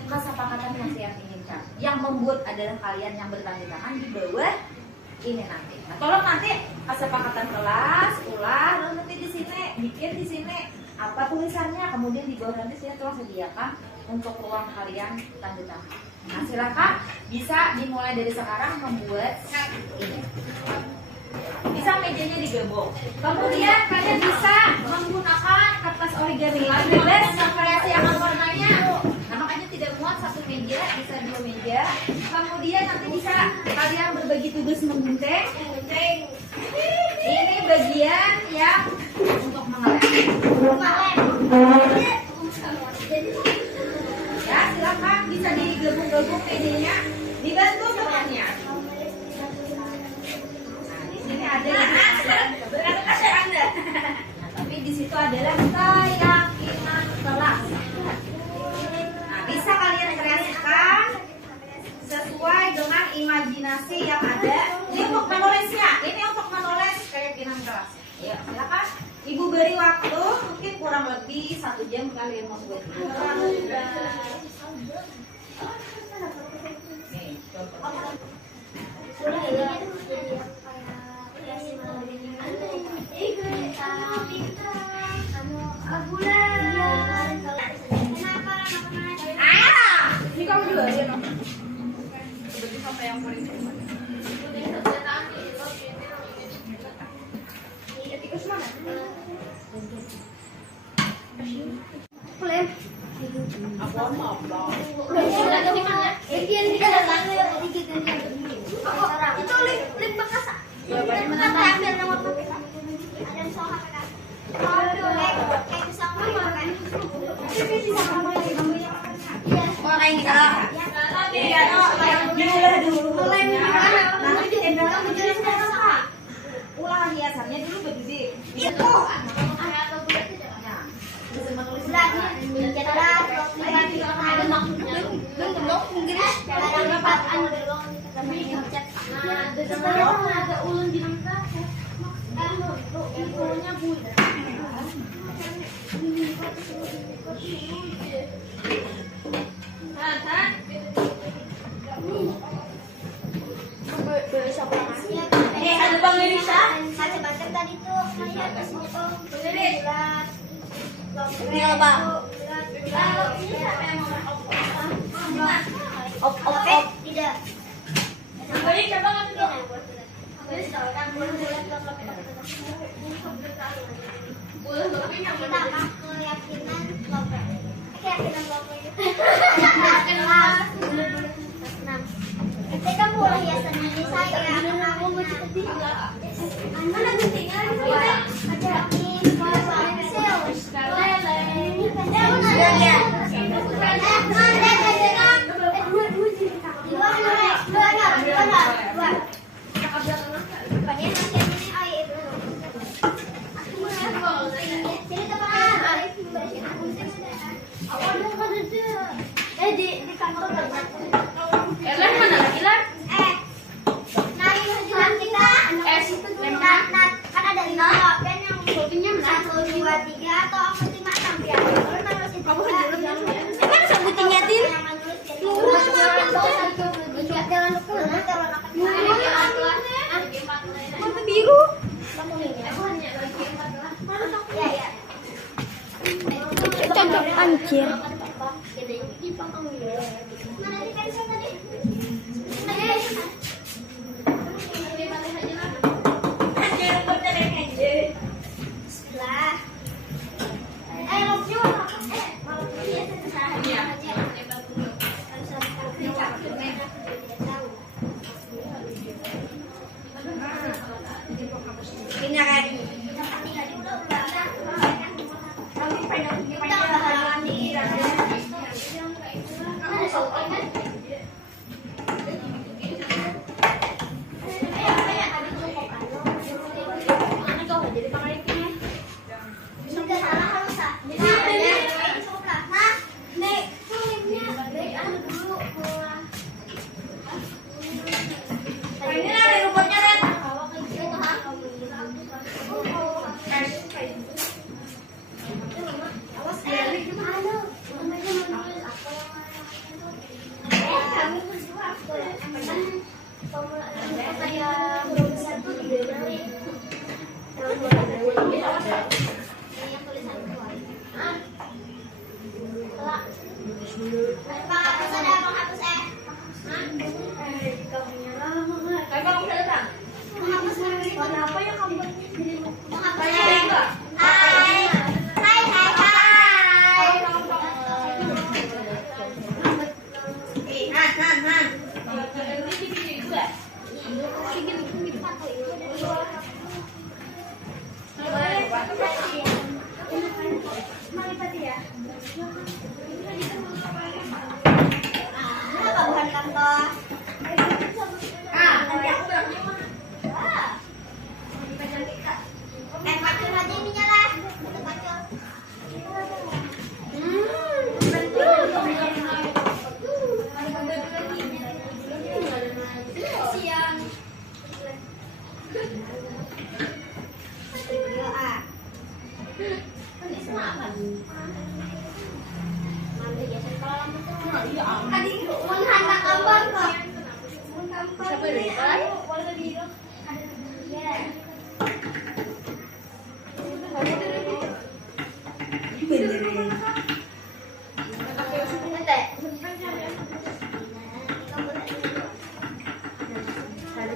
kesepakatan yang Pian inginkan. Yang membuat adalah kalian yang bertanda tangan di bawah ini nanti. Nah, kalau nanti kesepakatan kelas ulah, lalu nanti di sini bikin di sini apa tulisannya, kemudian di bawah nanti saya telah sediakan untuk ruang kalian tanda tangan. Nah, silakan bisa dimulai dari sekarang membuat ini. Bisa mejanya digabung. Kemudian kalian bisa menggunakan kertas origami bebas variasi yang warnanya. Nah, makanya tidak muat satu meja, bisa 2 meja. Kemudian nanti bisa kalian berbagi tugas menggunting. Ini bagian yang untuk mengelem. Ya, silakan bisa digabung-gabung mejanya, dibantu temannya. Ini ada Anda. Nah, tapi di situ adalah keyakinan kelas. Nah, bisa kalian kreasikan sesuai dengan imajinasi yang ada. Ini untuk menulisnya. Ini untuk menulis keyakinan kelas. Ya, silakan. Ibu beri waktu mungkin kurang lebih 1 jam kalian membuat. Ini kamu juga ya dong. Berarti sampai yang paling tikus mana? Aku mau dong. Itu lip bekas. Ambil nomor bekas. Ada soal kan? Kayak bisa kan? Oh, kayak gitu. Iya, dulu. Nanti jenderal menjadi apa? Ulang hiasannya dulu berdiri. Itu. Bisa menulis ada maksudnya. Mungkin dapat ada ulun di ulunnya Ini apa? Op. Tidak. Ini coba ngasih dong. Kita akan keyakinan loper. Keyakinan loper. Ketika mulai hiasan ini saya aku mana guntingan ada di kantor banyak. Ellen mana lagi lah? Kan ada 5 kan yang kopinya 1, 2, 3 atau apa 5, 6 ya. Kamu kan sebutinnya tin. Biru. Contoh anjir. Mana di pensil tadi? Sebelah. Ini kayak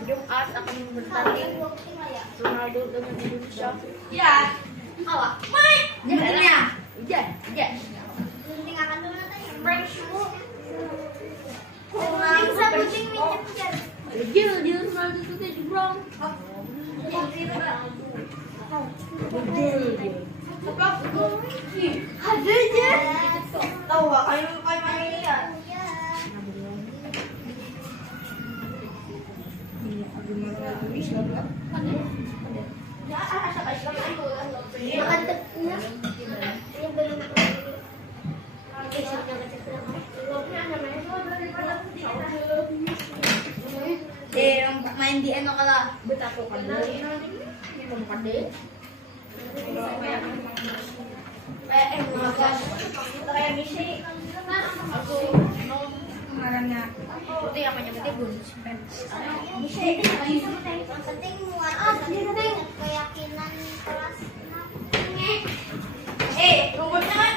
Jumat akan bertanding Ronaldo dengan Indonesia. Ya. Awak. Mai. Jangannya. Ujan. Tinggalkan dulu nanti. Break dulu. Dia Ronaldo itu teh jurang. Ada aja. Tahu gak kayak ini ya? Main di Eno kala betako kan deh. Kayak misi aku kemarinnya itu yang penting bonus misi Yang penting muat keyakinan kelas 6. rumputnya kan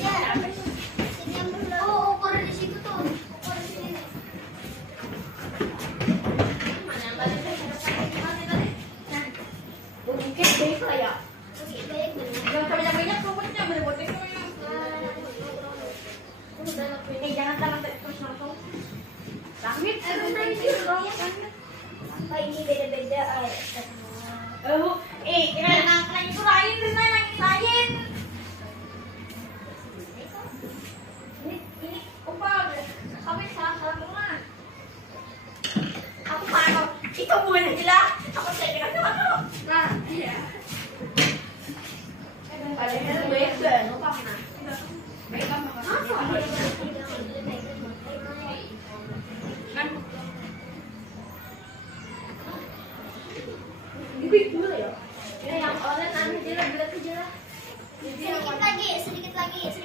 aja. Sini yang belum. Oh, ukur di situ tuh. Ukur di sini. Mana yang balik tadi? Nah, mungkin baik lah ya. Baik. Banyak rumputnya bener-bener. Jangan tangan terus langsung. Langit oh ini beda-beda. Nangkring itu lain, lain. Ini kumpul. Kamu salah rumah. Aku mana? Itu boleh bilang. Aku saya kira cuma tuh. Nah, iya. Padahal beda, lupa mana? Baik apa? Kan Bibik dulu ya. Ini yang online nanti jalan aja. Sedikit lagi aja.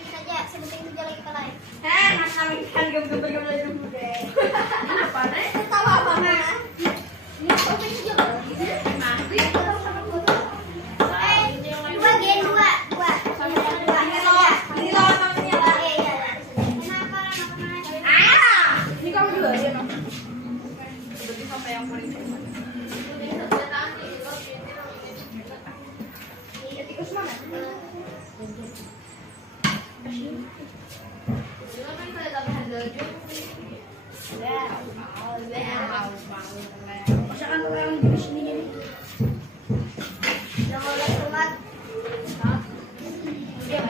Sebentar itu jalan kita lain. Kan gem-gem aja deh. Ini apa nih? Tahu apa mana? Ini apa sih jalan? Nanti dua gen dua. Ini loh namanya lah. Iya. Kenapa? Ini kamu dulu aja dong. Berarti sampai yang paling cepat. Tikus mana? Masakan orang di sini jadi. Jangan oleh tomat. Ya,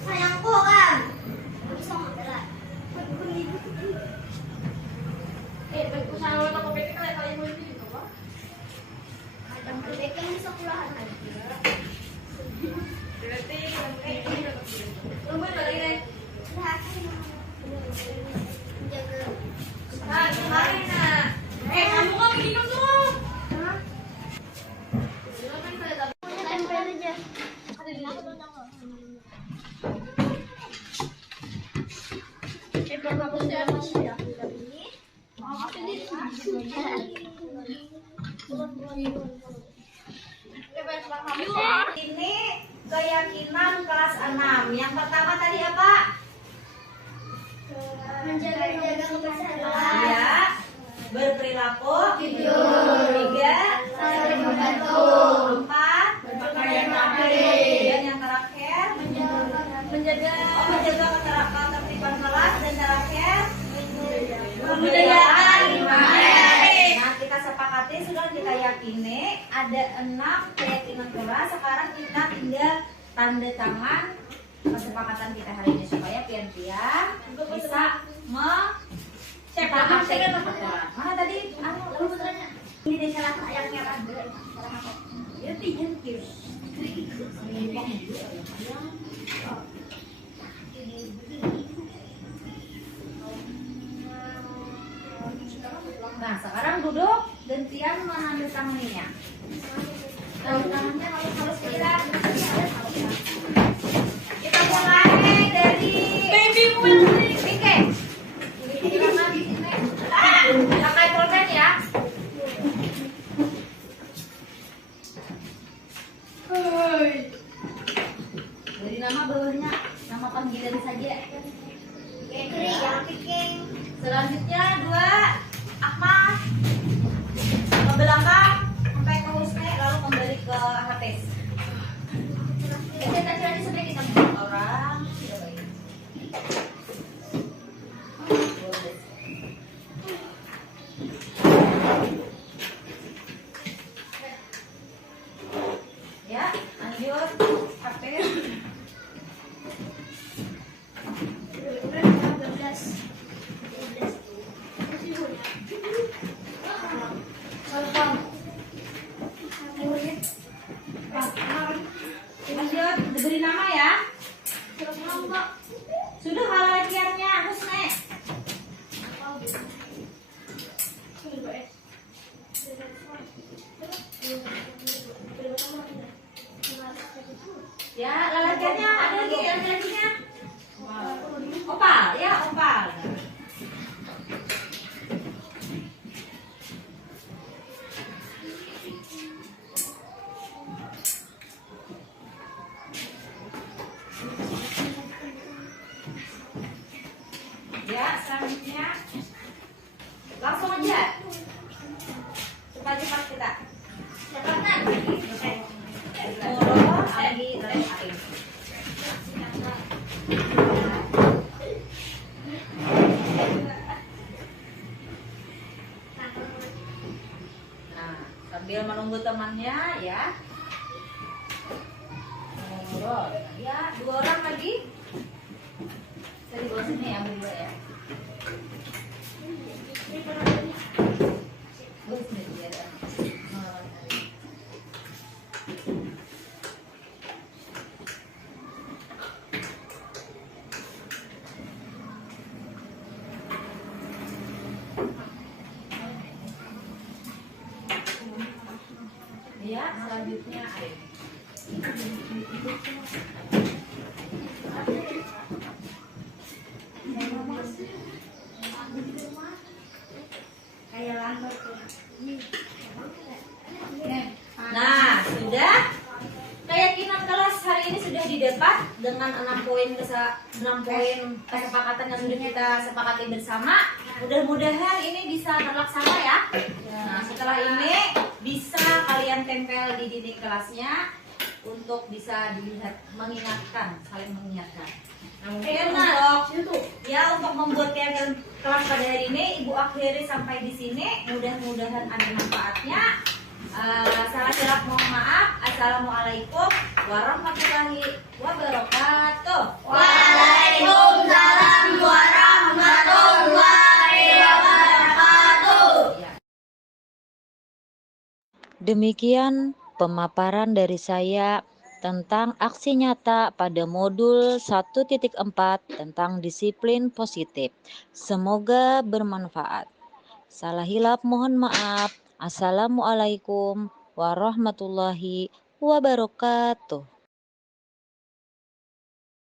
sayangku kan bisa ngambil usaha lo toko PT kalian kalian boleh pilih kok ada PT bisa puluhan aja berarti lo boleh lagi deh jaga kemarin kamu kok bikin tuh tempel aja ada di aku ini keyakinan kelas 6. Yang pertama tadi apa? menjaga kebersihan. Ya, berperilaku Jujur. 3 Saling membantu. 4 Berpakaian rapi. dan yang terakhir menjaga ketertiban kelas dan terakhir kebudayaan. Nah, kita sepakati sudah kita yakini ada 6 keyakinan kelas. Sekarang kita tinggal tanda tangan kesepakatan kita hari ini supaya pian-pian bisa mempraktekkan aturan. Mana tadi? Ini deh salah ayamnya kan. Ya tiga Nah, sekarang duduk gantian mengambil tangannya. Tangannya harus kita mulai dari babymu yang Bike. Pakai pulpen ya. Dari nama bawahnya nama panggilan saja. Kiri yang picking. Selanjutnya 2 Ahmad ke belakang sampai ke Husne lalu kembali ke Hafiz. Kita tadi sampai kita orang. Ya, lanjut Hafiz. 12. Ya, selanjutnya langsung aja. Cepat-cepat kita. Cepat lagi. Moro, Agi, Rem, Ain. Nah, sambil menunggu temannya ya. Moro, ya 2 orang lagi. Saya di bawah sini ya, berdua ya. Bawah sini biar melawan hari. Ya, selanjutnya Ain. Kayak lambat tuh. Nah, sudah. Keyakinan kelas hari ini sudah didapat dengan 6 poin kesepakatan yang sudah kita sepakati bersama. Mudah-mudahan ini bisa terlaksana ya. Nah, setelah ini bisa kalian tempel di dinding kelasnya untuk bisa dilihat, saling mengingatkan. Nah, mungkin untuk membuat keyakinan kelas pada hari ini Ibu akhiri sampai di sini. Mudah-mudahan ada manfaatnya. Salah silap mohon maaf. Assalamualaikum warahmatullahi wabarakatuh. Waalaikumsalam warahmatullahi wabarakatuh. Demikian pemaparan dari saya tentang aksi nyata pada modul 1.4 tentang disiplin positif. Semoga bermanfaat. Salah hilap mohon maaf. Assalamualaikum warahmatullahi wabarakatuh.